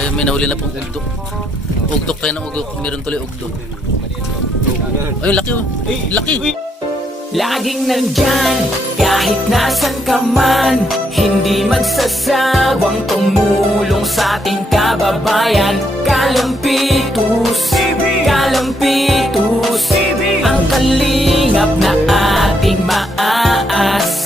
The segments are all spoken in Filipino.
Ay, may nahuli na pong ugdok. Ugdok tayo ng ugdok. Meron tuloy ugdok. Ay, laki oh. Laki. Laging nandyan, kahit nasan ka man, hindi magsasawang tumulong sa ating kababayan. Kalampitus, Kalampitus, ang kalingap na ating maaasahan.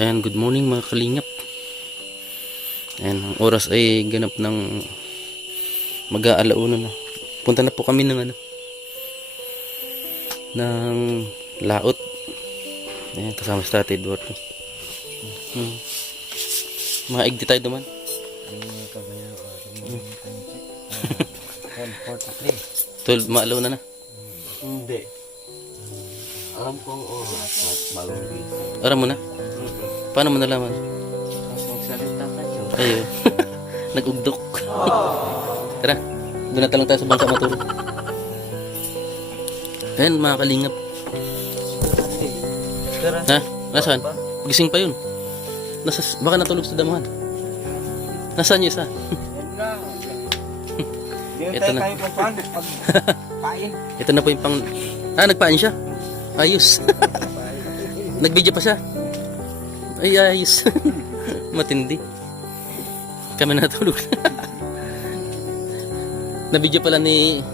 Ayan, good morning mga kalingap. Ayan, ang oras ay ganap ng mag-aalauna na. Punta na po kami ng ng laot. Ayan, kasama sa Tatay Eduardo. Maigdi tayo duman. Tol, maalauna na. Hindi. Alam kong malunggi. Aram mo na? Paano mo nalaman? Magsalita ka siya. Ayo. Nag-ugdok. Tara, doon na talang tayo sa bangka matulog. Ayan mga kalingap. Ha? Nasaan? Gising pa yun. Baka natulog sa damuhan. Nasaan yung isa? Ito na. Ito na po yung pang... nagpain siya. Ayos. Nag-video pa siya. Ay, ayos. Matindi. Kami natulog. Na-video pala ni...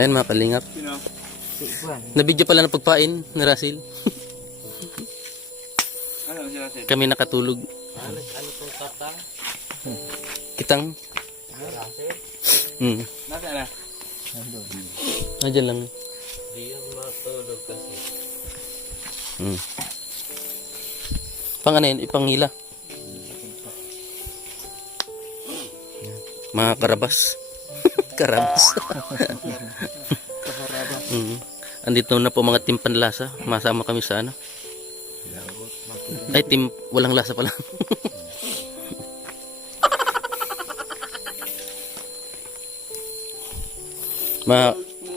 Ayan mga kalingap. Na-video pala na pagpain ni Russell. Kami nakatulog. Ano pong katang? Kitang. Nasaan na? Nandiyan lang. Di yan matulog kasi. Pang ano yun? Ipanghila. Mga karabas. Karabas. Andito na po mga team panlasa. Masama kami sa ano. Ay, team walang lasa pala.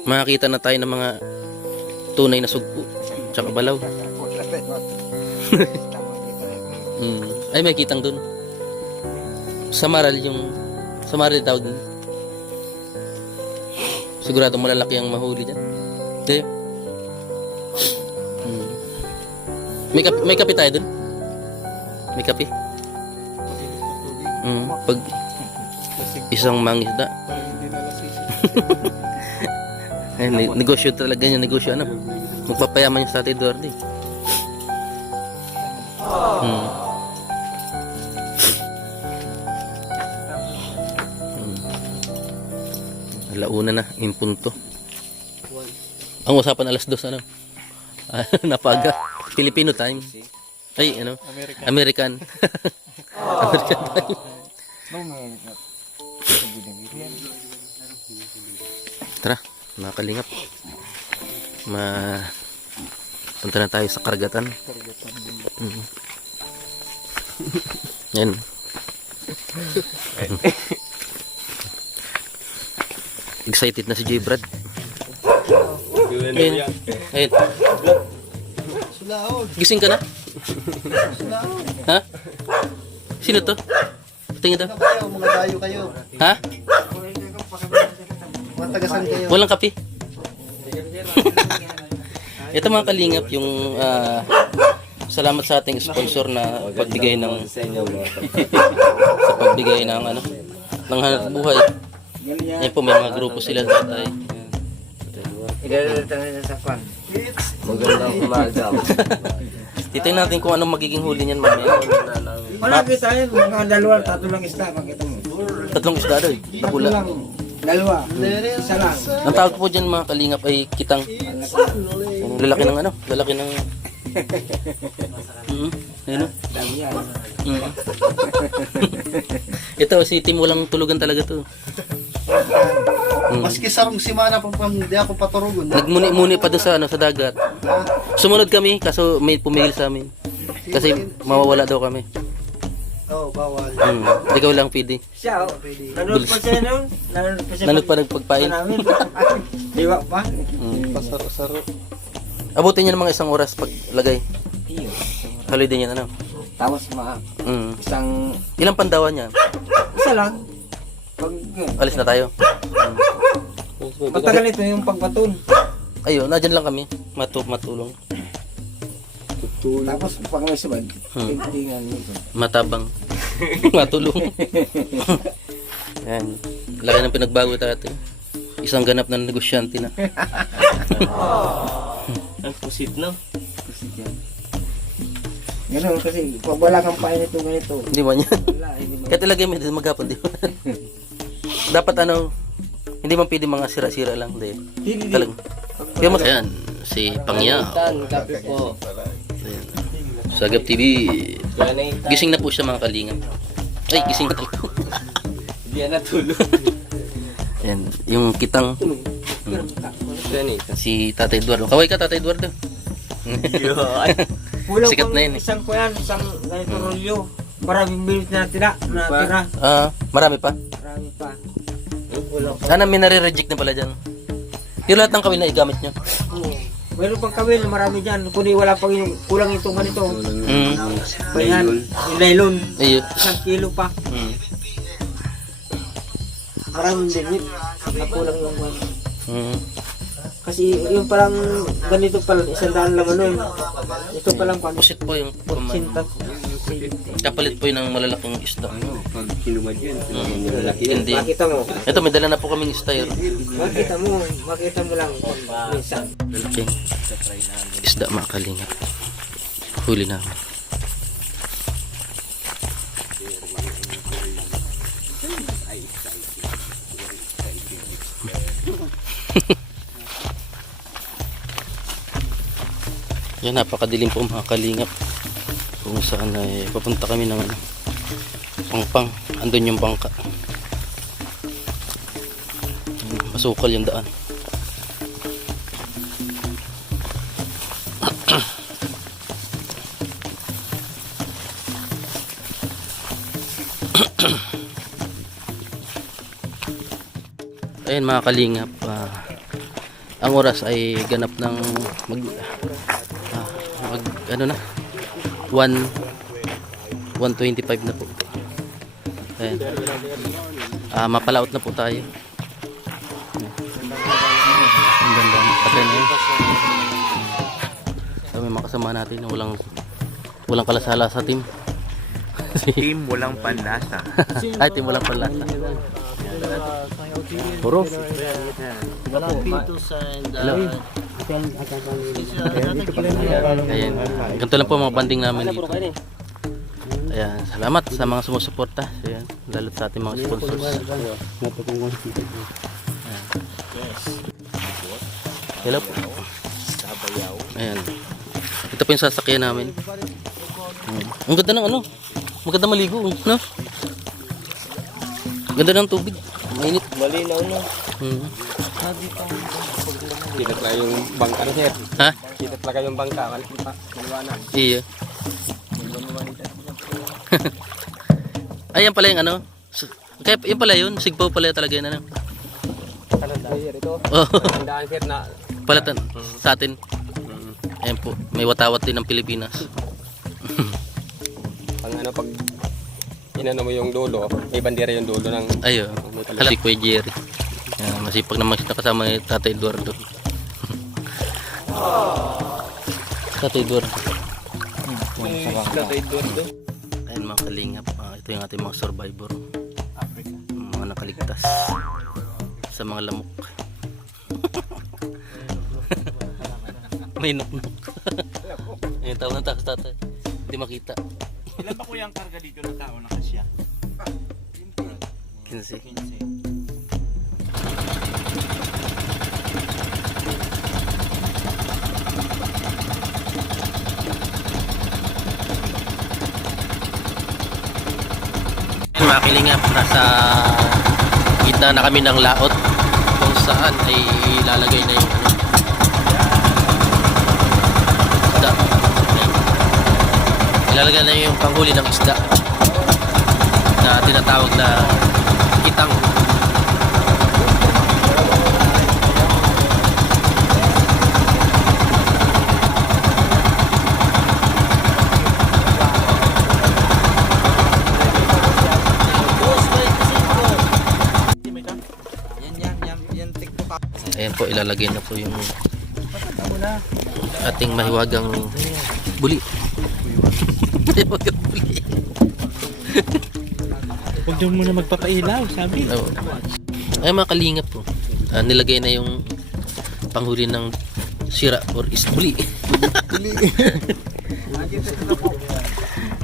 Makakita na tayo ng mga tunay na sugpo tsaka balaw. Ay, may kitang dun sa maral, yung sa maral tawag dun. Siguradong malalaki ang mahuli dyan. Di? May kape tayo dun? May kape? Pag isang mangisda. Ay, negosyo talaga yan, negosyo ano. Magpapayaman yung sa Tatay Eduardo eh. Alauna na, impunto. Ang usapan alas 2 ano. Napaga. Filipino time. Ay, ano? American. American time. Tara, mga kalingap. Punta na tayo sa karagatan. Yan. Excited na si J. Brad. Ayun. Ayun. Gising ka na? Ha? Sino to? Tingin to? Mga dayo kayo. Ha? Mga tagasan kayo. Walang kape? Ito mga kalingap yung salamat sa ating sponsor na pagbigay ng sa pagbigay ng ano ng hanap buhay. Yan po, may mga grupo sila tatay. Magandang umaga. Titingnan natin kung anong magiging huli niyan mamaya. Malaki tayo, mga dalawa, tatlo lang isda, makita mo. Tatlong isda doy. Napula. Dalawa, isa lang. Ang tawag po dyan mga kalingap ay kitang. Lalaki ng ano? Lalaki ng... Ayun o. Ito si Tim, walang tulugan talaga to. Maski sarong simana pang hindi ako paturugon. Nagmuni-muni pa doon sa ano, sa dagat. Sumunod kami kaso may pumigil sa amin. Kasi mawawala daw kami. Oo, bawal. Ikaw lang pwede. Siya, nanood pa siya noon. Nanood pa siya. Nanood pa nagpagpain. namin. Diwa pa. Pasaro-saro. Abutin niya ng mga isang oras pag lagay. Iyo. Haloy din yan ano. Tapos isang, Ilang pandawan niya? isa lang. Pag, Alis na tayo. matagal ito yung pagbaton. Ayun, nadyan lang kami. Matulong. Tapos pag may sabad, tingnan nito. Matabang. Matulong. Yan. Laki ng pinagbago dati. Isang ganap na negosyante na. Ang pusit, no? Kasi yan. Ganun kasi, pag wala kang pain ito ganito, Hindi mo niya. wala, hindi mo. Kaya talaga may maghapon, di ba? Dapat hindi man pwede mga sira-sira lang. Hindi. Talagang. Kaya ayan, si Pangya. Tan, kape po. Ayan. Sagap TV. Gising na po siya mga kalingap. Ay, gising na talaga. Hindi yan natulog. Ayan, yung kitang si Tatay Eduardo. Kaway ka, Tatay Eduardo. Kulang Sikat pang na yun eh. isang kuyan, isang ganito rolyo. Maraming minutes na tira. Marami pa. Marami pa. Sana may nare-reject na pala dyan. Yung lahat ng kawin na igamit nyo. Oo. Meron pang kawil, marami dyan. Kundi wala pang yung kulang itong ganito. Bayan, yung nylon. Ayun. 1 kilo pa. Maraming limit. Nakulang yung ganito. Kasi yung parang ganito pala, 100 lang ano yun. Ito palang Pusit po yung sintat. kapalit po yun ng malalaking isda. Pag kinumad yun, Hindi. Makita mo. Ito, may dala na po kaming styro. Makita mo lang minsan. Malaking isda mga kalingap. Huli namin. Yan, napakadilim po mga kalingap. Kung saan ay papunta kami ng Pangpang. Andun yung bangka. Masukal yung daan. Ayun mga kalingap, ang oras ay ganap ng ano na 1:25 na po. Ayun. Mapalaot na po tayo. Ang ganda ng patay na yun. So, may mga kasama natin na walang kalasala sa team. Team walang panlasa. Ay, team walang panlasa. Puro. Hello. Ayan. Ganito lang po mga banding namin dito. Ayan. Salamat sa mga sumusuporta. Ayan. Lalo sa ating mga sponsors. Ayan. Hello po. Ayan. Ito po yung sasakyan namin. Ang ganda ng ano. Maganda maligo. No? Ganda ng tubig. Mainit. malinaw na. Kita talaga yung bangka na sir. Ha? Kita talaga yung bangka. Maliwanag. Iya. Ayan pala yung ano. Kaya yun pala yun. Sigpaw pala talaga yun. Ano? Sir, ito. Oh. Tandaan sir na Palatan sa atin. Ayan po. May watawat din ng Pilipinas. pag ano pag inano mo yung dulo, may bandera yung dulo ng Ayo. Hala si Kuya Jerry. Ayan, masipag naman siya kasama ni Tatay Eduardo. Tatay Eduardo. Ayan mga kalingap. Ito yung ating mga survivor. Mga nakaligtas sa mga lamok. May nuk-nuk. Ayun, tao na takas tatay. Hindi makita. Ilan ba kuya ang karga dito na tao na kasya? 15. Mga kalingap, nasa gitna na kami ng laot kung saan ay ilalagay na yung isda. Ilalagay na yung panghuli ng isda. na tinatawag na kitang. Ayan po, ilalagay na po yung ating mahiwagang buli. Mahiwagang buli. Huwag daw muna magpapailaw, sabi. Oo. Ay, mga kalingap po. Nilagay na yung panghuli ng sira or isbuli.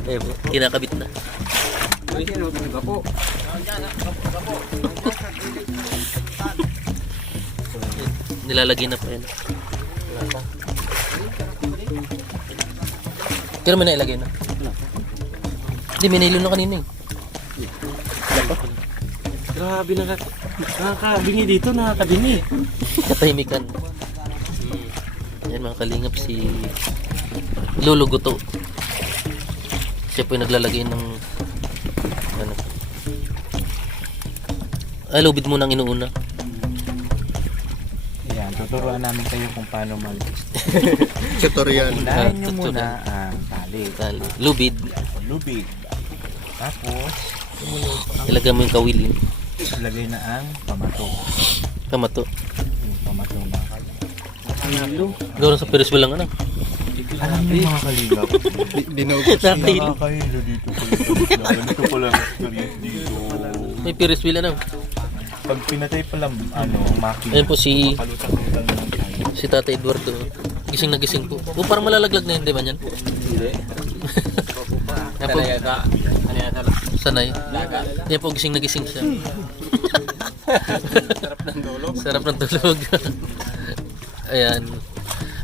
Ayan po, kinakabit na. Nilalagay na pa yan. Pero may nailagay na. Hindi, may nailo na kanina eh. Grabe, nakakabingi dito, nakakabingi. Katahimikan. Yan mga kalingap, si Lolo Guto. Siya po yung naglalagay ng ano. Ay, lubid mo nang inuuna. Ayan, tuturuan namin kayo kung paano mag... Tutorial. Unahin nyo tuturuan. muna ang tali. Lubid. Lubig. Tapos, Ilagay mo yung kawilin. ilagay na ang pamato. Kamato. Yung pamato na. Gawin sa Ferris wheel lang ano. Alam niyo mga kalingap, Nakahilo. nakakahilo dito pala. Ganito pala ang experience dito. May Ferris wheel ano. Pag pinatay pala, makina. Ayan po si Palutang-lutang na lang tayo. Tatay Eduardo. Gising na gising po. O parang malalaglag na yun, di ba yan? Hindi. Yan po. Sanay. Yan po, gising na gising siya. Sarap ng tulog. Sarap ng tulog. Ayan.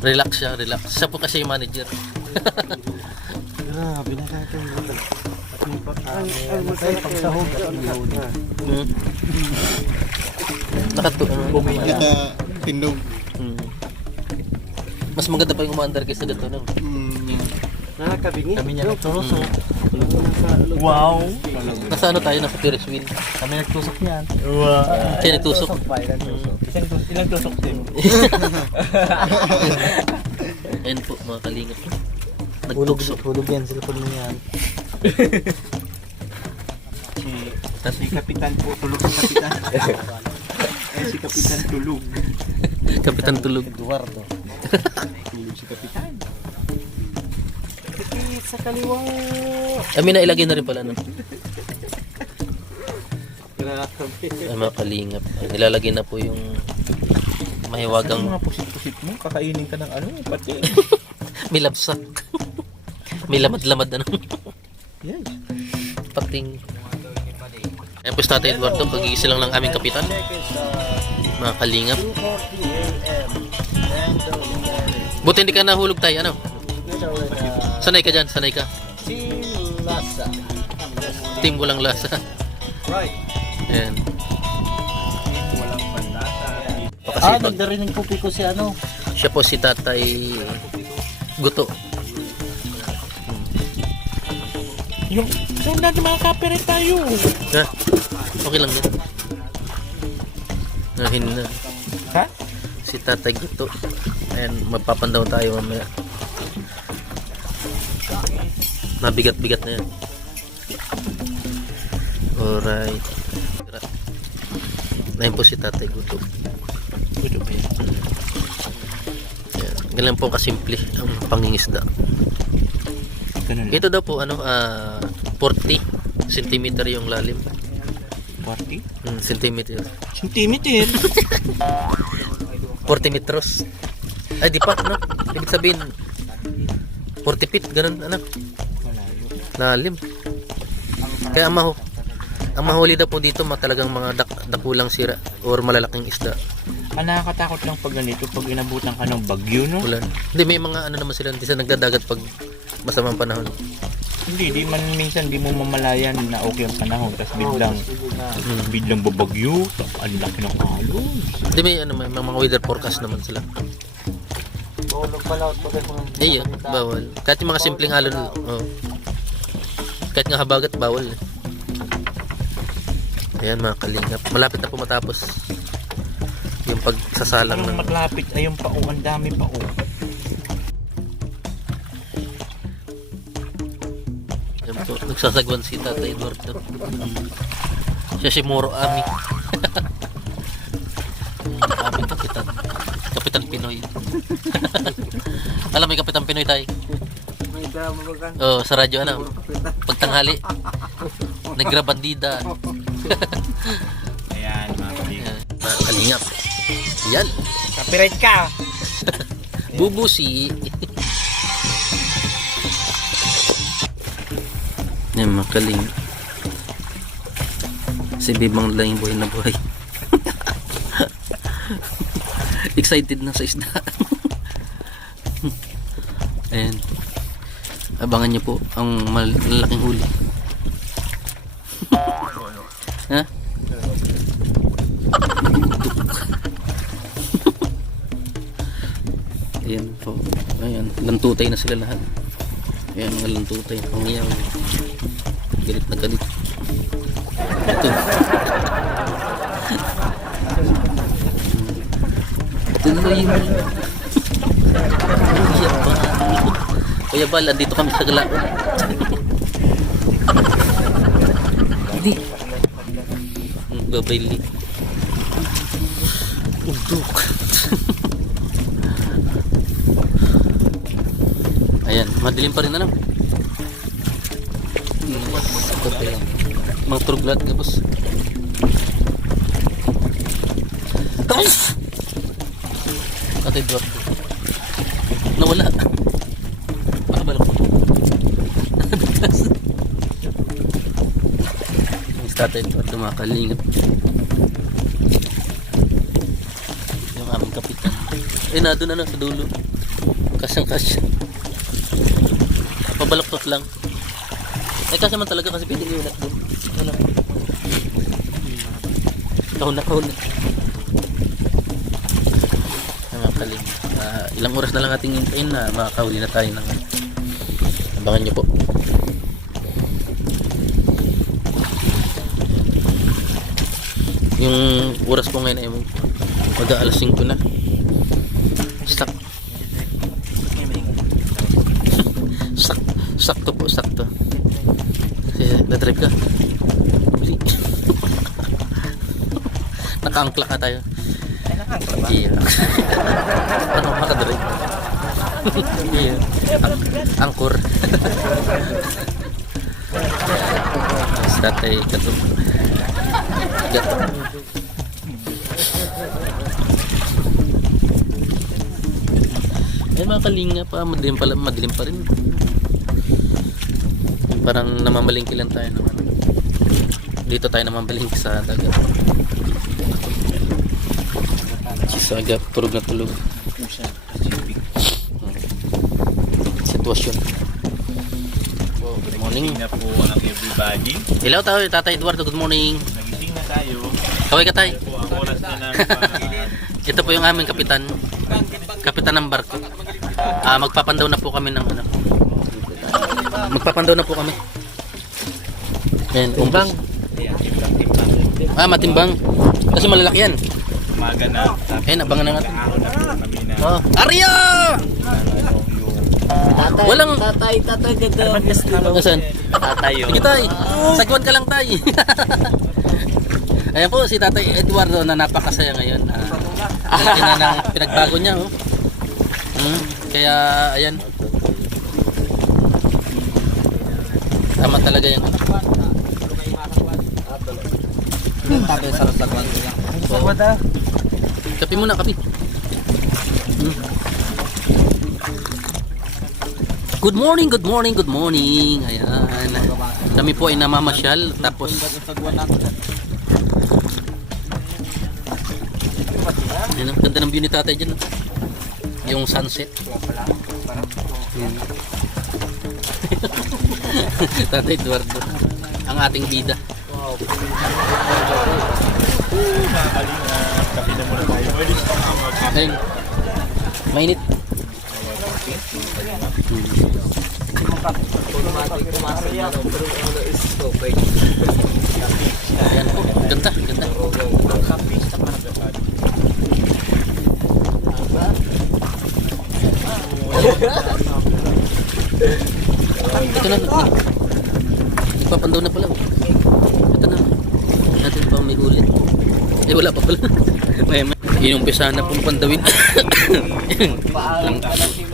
Relax siya, relax. Siya po kasi yung manager. Grabe, nakakahilo. Hmm. Naka-tindog. Hmm. Mas maganda pa yung umaandar kaysa dito. No? Nakakabingi. Kami niya nagturusok. Wow! Nasa ano tayo? Nasa Ferris wheel. Kami nagtusok niyan. Wow! Siya nagtusok. Ilang tusok din? Ayan po mga kalingap. Nagtusok. Hulog yan sila pag niyan. Si Kapitan po, tulog si Kapitan. Si Kapitan tulog. Kapitan tulog. Eduardo. Tulog si Kapitan. Sa kaliwa. Amin na ilagay na rin pala. No? Grabe. Ay mga kalingap. Ay, nilalagay na po yung mahiwagang Mga pusit-pusit mo, kakainin ka ng ano, pati. may labsak. May lamad-lamad ano. Yes. Pating. Ayan po si Tatay Eduardo. Kagigising lang ng aming kapitan. Mga kalingap. Buti hindi ka nahulog tayo. Ano? Sanay ka dyan. Sanay ka. Lasa. Team walang lasa. Right. Ayan. Walang panlasa. Pakasipag. Nagdarinig po ko si ano. Siya po si Tatay Guto. Yung, saan natin makaka-copyright tayo? Ha? Okay lang yan. Nahin na. Ha? Si Tatay Guto. Ayan, magpapandaw tayo mamaya. Nabigat-bigat na yan. Alright. Ayan po si Tatay Guto. Gusto ba yan? Ayan. Ganyan po kasimple ang pangingisda. Ganun lang. Ito daw po, 40 cm yung lalim. 40? Centimeter. Centimeter? 40 metros. Ay, di pa, ano? Ibig sabihin, 40 feet, ganun, ano? Malayo. Lalim. Kaya ang mahuli daw po dito, talagang mga dakulang sira or malalaking isda. Ang nakakatakot lang pag ganito, pag inabutan ka ng bagyo, no? Ulan. Hindi, may mga ano naman sila, hindi sila nagdadagat pag masamang panahon. Hindi, di man minsan di mo mamalayan na okay ang panahon, tapos biglang babagyo, ang laki ng alon. Hindi, may mga weather forecast naman sila. Bawal pala out pag mga. Eh, bawal. Kahit yung mga simpleng alon, oh. Kahit nga habagat, bawal. Ayan mga kalingap. Malapit na po matapos yung pagsasalang Anong ng... maglapit? Ayun pa oh, ang dami pa oh. Ayan po, nagsasagwan si Tatay Eduardo. Siya si Moro Ami. Ami Kapitan. Kapitan Pinoy. Alam mo yung Kapitan Pinoy tayo? May drama ba ka? Oh, sa radyo alam. Pagtanghali. Nagrabandida. Ayan mga kalingap. Kalingap. Yan. Copyright ka! Bubusi. Yan mga kalingap. Si Bibang lang yung buhay na buhay. Excited na sa isda. Ayan. Abangan nyo po ang malalaking huli. Ha? Ayan po. Ayan. Lantutay na sila lahat. Ayan mga lantutay. Pangyaw. Galit na galit. Ito. Tuloy mo. Kuya Bal. Kuya Bal, andito kami sa gala. Hindi. Babayli. Undok. Ayan, madilim pa rin na lang. Mga turuglat nga boss. Tatay Eduardo. Nawala. Makabalak mo. Nabiglas. Yung Tatay Eduardo makakalingap. Yung aming kapitan. Eh na doon sa dulo. Kasyang kasya. Pabalaktot lang. Eh kasi man talaga kasi pwedeng iunat doon. Wala. Kahon na. Mga kaling. Ilang oras na lang ating hintayin na makakahuli na tayo ng abangan nyo po. Yung oras po ngayon ay mag-aalas 5 na. Sakto po, sakto. Na-drive ka. Naka-angkla ka tayo. Ay, nakangkla ba? Iya. Ano makadrive? Iya. Angkor. Tatay kato. Gato. Ay mga kalinga pa, madilim pa rin. Parang namamalingki lang tayo ng ano. Dito tayo namamalingki sa dagat. Sisagap, tulog na tulog. Sitwasyon. Good morning. Nagising na po ang everybody. Hello tayo, Tatay Eduardo, good morning. Nagising na tayo. Kaway ka tayo. Po ang oras na namin para Ito po yung aming kapitan. Kapitan ng barko. Magpapandaw na po kami ng ano. Magpapandaw na po kami. Ayan, Timbang. matimbang. Kasi malalaki yan. umaga na. Ayan, abangan na natin. Kahon na po kami na Oh, Arya! Tatay, ganda. Nasaan? tatayo. Sige tay, sagwan ka lang tay. Ayan po si Tatay Eduardo na napakasaya ngayon. Laki na ng pinagbago niya. Oh. Kaya ayan. Tama talaga yung ano. Tatay sa sagwan. Kapi muna, kapi. Good morning, good morning, good morning. Ayan. Kami po ay namamasyal. Tapos ayan, ang ganda ng view ni Tatay dyan. Yung sunset. Tatay Eduardo, ang ating bida. Kapi na muna tayo. Ayun. Mainit. Ayan po. Ganda nagpapandaw na pala. Ito na. Natin pa may ulit. Eh wala pa pala. May inumpisa na pong pandawin.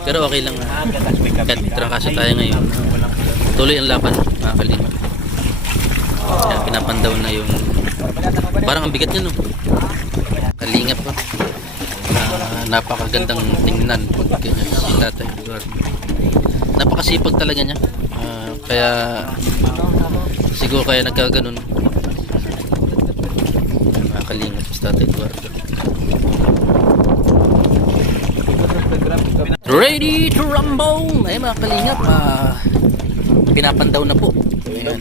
Pero okay lang. Kahit may trangkaso tayo ngayon. Tuloy ang laban, mga kalima. Kaya pinapandaw na yung parang ang bigat niya, no? Kalingap pa. Napakagandang tingnan pag ganyan si Tatay Eduardo. Napakasipag talaga niya. Kaya siguro kaya nagkaganon. Mga kalingap si Tatay Eduardo. Ready to rumble! Ay mga kalingap, pinapandaw na po. Ayan.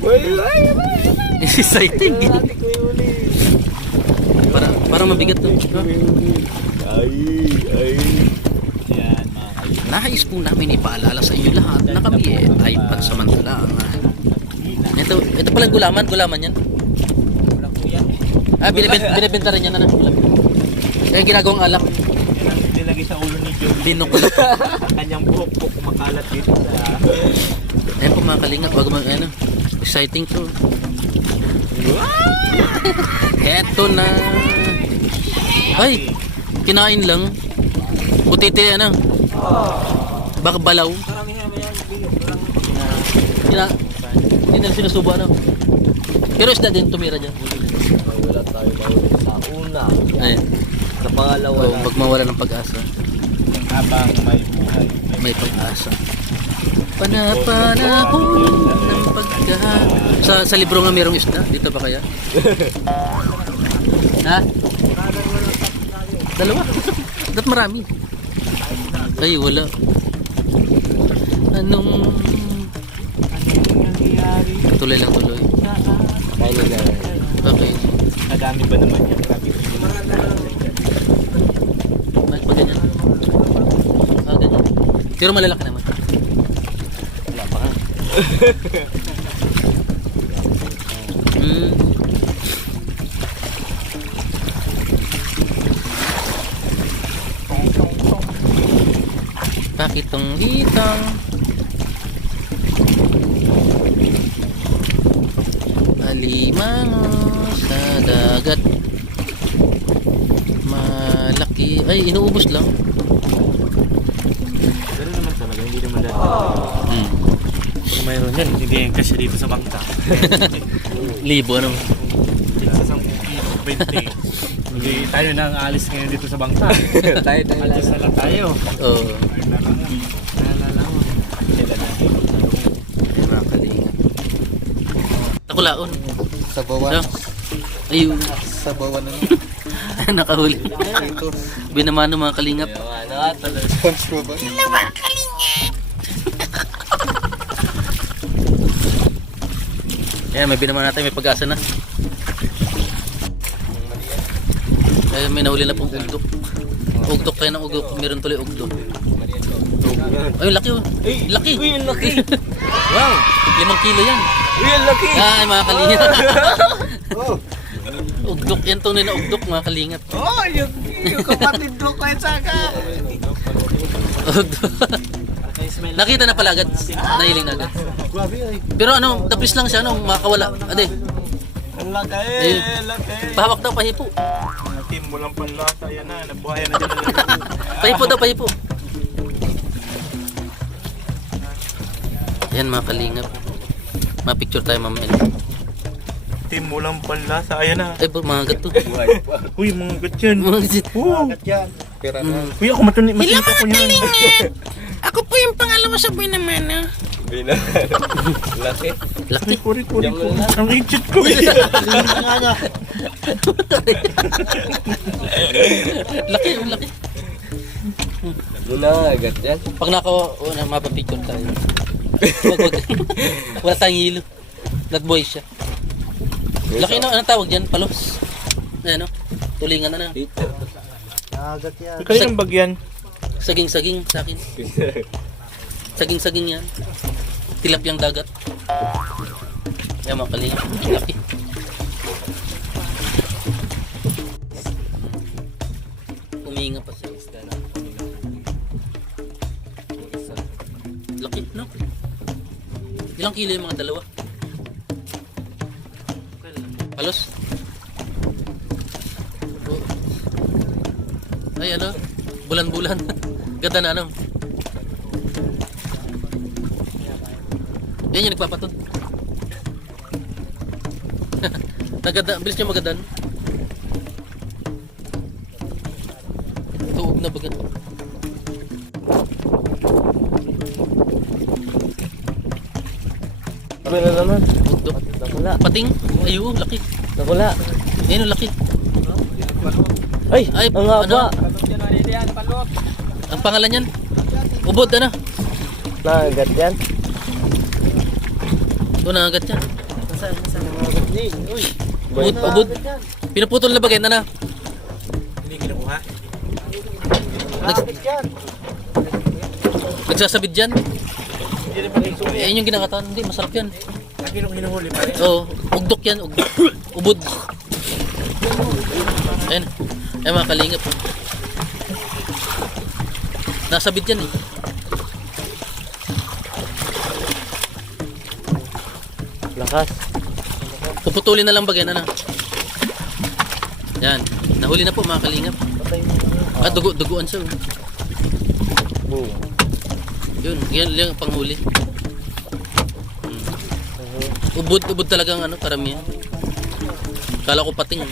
Exciting. Parang mabigat to. Nais po namin ipaalala sa inyo lahat na kami ay pansamantala. Ito pala gulaman yan. Binibenta rin yan. Kaya ginagawang alak. Nilagay sa ulo ni Joe. Dinukulot. Kanyang buhok po kumakalat dito sa... Ayan po mga kalingap, bago exciting to. Eto na. Ay, kinain lang. Butite ano. Baka balaw. Hindi na sinusubo ano. Pero isda din tumira dyan. Wala tayo mahuli sa una. Ay, Sa pangalawa pag mawala ng pag-asa, Habang may buhay. may pag-asa. Panapanahon ng sa libro nga mayroong isda. Dito ba kaya? Ha? Dalawa? Dapat marami. Ay, wala. Anong nangyayari? tuloy lang tuloy. Kain nila. Okay. Nadami ba naman yan? Sabi ko May pa ganyan. Ganyan. Pero malalaki naman. Wala pa nga. Pakitong hitang. Alimango sa dagat. Malaki. Ay, inuubos lang. Pero naman talaga, hindi naman dahil. Kung mayroon yan, hindi yan kasi dito sa bangka. Libo ano. Dito sa 20. Hindi tayo nang alis ngayon dito sa bangka. Alis na lang tayo. Oo. Nalalangon. Mga kalinga. Takulaon. Sa bawan. So, ayun. Sa bawan na Nakahuli. Binamano mga kalingap. Sponge ko ba? Ayan, may binaman natin. May pag-asa na. Ayan, may nahuli na pong ugdok. Ugdok tayo ng ugdok. Meron tuloy ugdok. Ay, laki oh. Laki. Uy, ang laki. Wow, 5 kilo yan. Uy, ang laki. Ay, mga kalingap. Ugdok, yan tunay na ugdok mga kalingap. Oh, yung kapatid ko kaya saka. Ugdok. Nakita na pala agad. Nahiling na agad. Pero ano, tapis lang siya, ano, makakawala. Ade, Ang laki, Ayun. laki. pahawak daw, pahipo. Team mo lang panlasa, yan na, nabuhayan na dyan. Pahipo daw, pahipo. Yan mga kalingap. Ma-picture tayo mamaya. Team mo lang panlasa, ayan na. Ay, mga gato. Uy, mga gatyan. Mga gato. Yan. Pera na. Uy, ako matinip ako yan. Ako po yung pangalawa sa Binamana. Laki. Laki. Kuri ko. Ang itchit ko. Laki, laki. Agad yan. Pag mapapicture tayo. Wag. Wala tayong hilo. Nagboy siya. Laki na, anong tawag dyan? Palos? Ayan o. Tulingan na na. Nagat yan. Kaninang bagyan? Saging-saging sa akin. Saging-saging yan. Tilapyang dagat. Ayan mga kalingap. Laki. Umiinga pa siya. Laki, no? Ilang kilo yung mga dalawa? Halos. Ay ano? Bulan-bulan. Ganda na ano? Yan yung nagpapatod. Naganda, bilis niya magadan. Tuog na bagat. Ano na naman? Ugdok. Nakula. Pating. Ayun, laki. Nakula. Ayun, laki. Ay, Ay, ang haba. Ang pangalan yan? Ubod, ano? Nakagat yan. Ito, nangagat yan. Uy. Ubod, ubod. Pinuputol na bagay, na. Hindi kinukuha. Nagsasabid dyan. Ayun yung ginakataan. Hindi, masarap yan. Lagi nung hinuhuli pa rin. Oo, ugdok yan, ugdok. Ubod. Ayun. Ayun mga kalingap. Nasabit yan eh. Lakas. Puputulin na lang bagay na. Yan. Nahuli na po mga kalingap. Ah, duguan siya. Oh. Boom. Yun, yan lang ang panghuli. Ubod talagang ano, karamihan. Kala ko pating.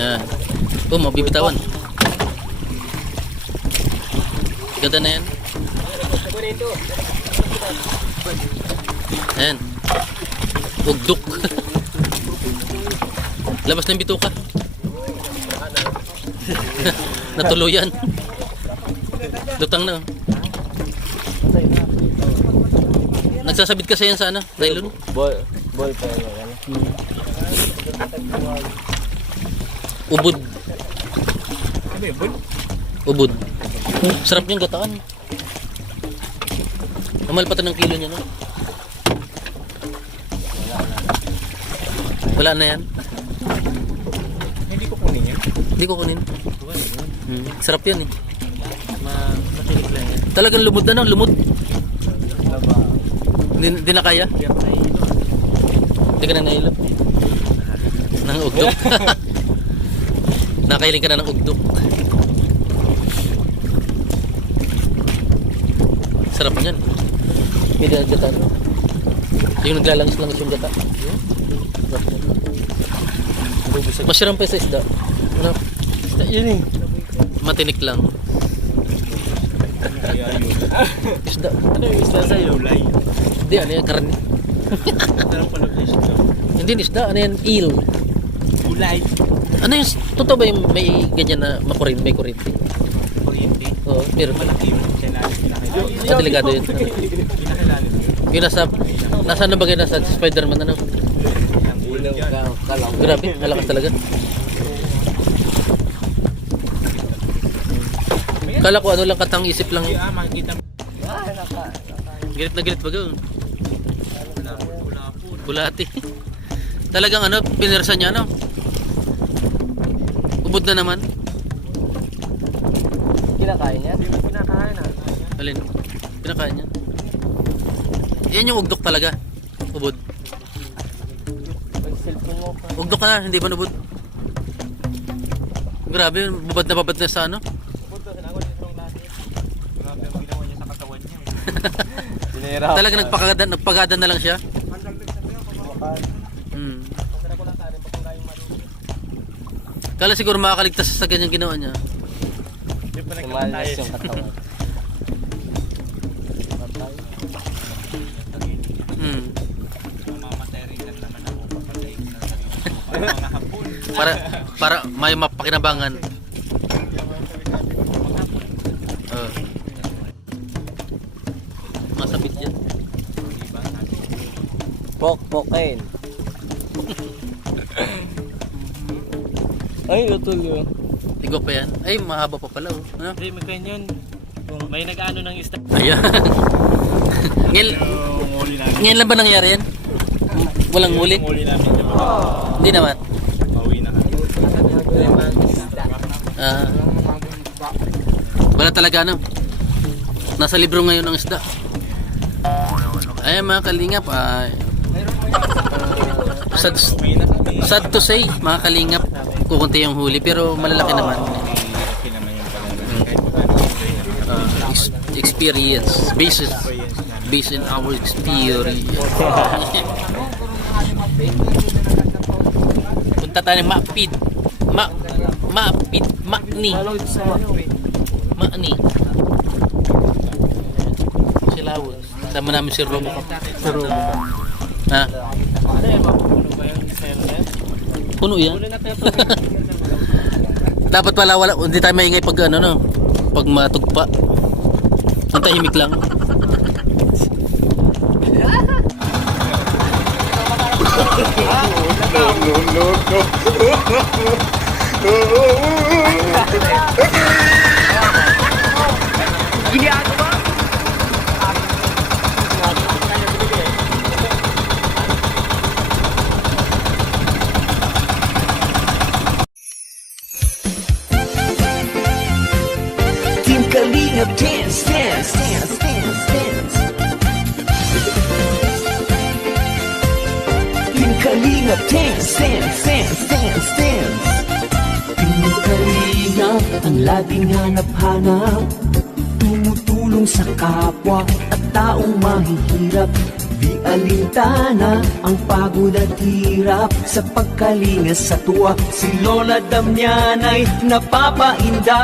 Yan. Oh, mabibitawan. Ganda na yan. Ayan. Ugdok. Labas ng bituka. Natuluyan. Lutang na. Nagsasabit kasi yan sa ano? Nylon? Ball pa yan. Ubod. Ano yun, bud? Ubod. Sarap yung gataan. Amal pa ng kilo niya, no? Wala na yan. Hindi ko kunin yan. Hindi ko kunin. Sarap yan eh. Matinig lang yan. Talagang lumod na, no? Lumod. Hindi na kaya? Hindi ka na nahilo. Nang ugdok. Nakailing ka na ng ugdok. Sarap niyan. May gata. Yung naglalangis-langis yung gata. Masarap pa sa isda. Ano? Isda yun eh. Matinik lang. Kaya yun. Isda. Ano yung isda sa'yo? Ulay. Hindi, ano yan? Karni. Ano pala yung isda? Hindi isda. Ano yan? Eel. Ulay. Ano yung, totoo ba yung may ganyan na may kuryente? Kuryente. Oo, pero Malaki yun. Siya natin. delikado yun. Pinakilalim. Yung nasa ano ba kayo? Nasa Spider-Man ano? Ang ulam dyan. Grabe, malakas talaga. Kala ko ano lang katang isip lang. Ah, makikita mo. Gilit na gilit ba gawin? Bulati. Talagang ano, pinirsa niya ano? Ubod na naman. Kinakain yan? Hindi mo pinakain ah. Alin? Pinakain niya. Yan yung ugdok talaga. Ubod. Mag-cellphone mo pa. Ugdok ka na, hindi ba nubod? Grabe, babad na sa ano? Grabe ang ginawa niya sa katawan niya. Pinahirap. Talaga nagpagada na lang siya. Kala siguro makakaligtas sa ganyang ginawa niya. Yung pa Sumalas yung katawan. Mamamatay rin lang naman ako. Papatay ko na mga hapon. Para may mapakinabangan. Masabit yan. Pok-pokin. Ay, lutul yun. Tigo pa yan. Ay, mahaba pa pala. Oh. Ano? Hindi, magkain yun. May nag-ano ng isda. Ayan. Ngayon lang ba nangyari yan? Walang huli? Huli namin dyan. Hindi naman. Pauwi na kami. Wala talaga ano. Nasa libro ngayon ang isda. Ay mga kalingap, sad to say mga kalingap, kukunti yung huli pero malalaki naman. Experience, based in our experience. Punta tayo ng Mapit. Makni. Silawon. Sama namin si Robo. Ha? Puno yan. Dapat pala wala, hindi tayo maingay pag ano no, pag matugpa. Ang tahimik lang. Team Kalingap dance, dance, dance, dance, dance. Team Kalingap dance, dance, dance, dance, dance. Team Kalingap ang laging hanap-hanap, tumutulong sa kapwa at taong mahihirap. Di alintana ang pagod at hirap sa pagkalinga sa tuwa. Si Lola Damianay napapainda.